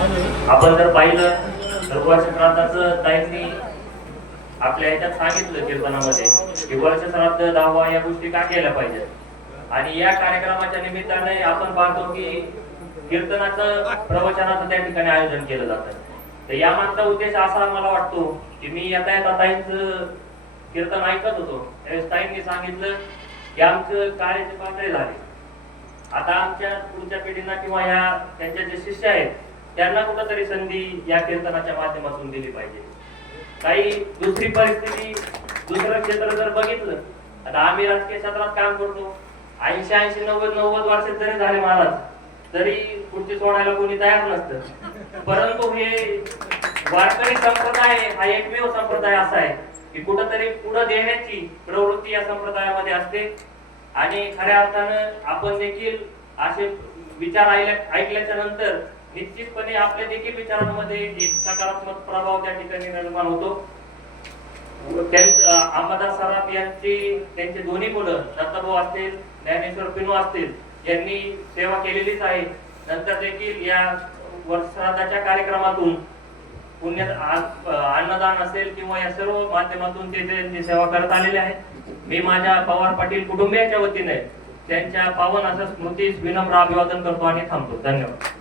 आपण जर पाहिलं तर वर्षश्राद्धाचं ताईंनी आपल्या ह्याच्यात सांगितलं कीर्तनामध्ये की वर्षश्राद्ध 10वा या गोष्टी का केल्या पाहिजेत। आणि या कार्यक्रमाच्या निमित्ताने आपण पाहतो की कीर्तनाचं प्रवचनाचं त्या ठिकाणी आयोजन केलं जातं। तर यामागचा उद्देश असा मला वाटतो की मी येता ताईंचं कीर्तन ऐकत होतो त्यावेळेस ताईंनी सांगितलं की आमचं कार्याचे पातळी झाले, आता आमच्या पुढच्या पिढींना किंवा या त्यांचे जे शिष्य आहेत त्यांना कुठेतरी संधी या कीर्तनाच्या माध्यमातून दिली पाहिजे। काही दुसरी परिस्थिती दुसरं क्षेत्र जर बघितलं, आता आम्ही राजकीय क्षेत्रात काम करतो, 80 90 वर्ष जरी झाले महाराज तरी पुढची सोडायला कोणी तयार नसतं। परंतु हे वारकरी संप्रदाय हा एकमेव संप्रदाय असा आहे की कुठेतरी पुढे देण्याची प्रवृत्ती या संप्रदायामध्ये असते। आणि खऱ्या अर्थानं आपण देखील असे विचार ऐकल्याच्या नंतर निश्चितपणे आपल्या देखील विचारांमध्ये एक सकारात्मक प्रभाव त्या ठिकाणी निर्माण होतो। अंबादास सराफ यांची त्यांचे दोन्ही मुलं दत्ताभाऊ असतील ज्ञानेश्वर पिनू असतील यांनी सेवा केलेलीच आहे। नंतर देखील या वर्षश्राद्धाच्या कार्यक्रमातून पुण्य अन्नदान असेल किंवा या सर्व माध्यमातून ते त्यांची सेवा करत आलेले आहेत। मी माझ्या पवार पाटील कुटुंबियांच्या वतीने त्यांच्या पावन असं स्मृतीस विनम्र अभिवादन करतो आणि थांबतो। धन्यवाद।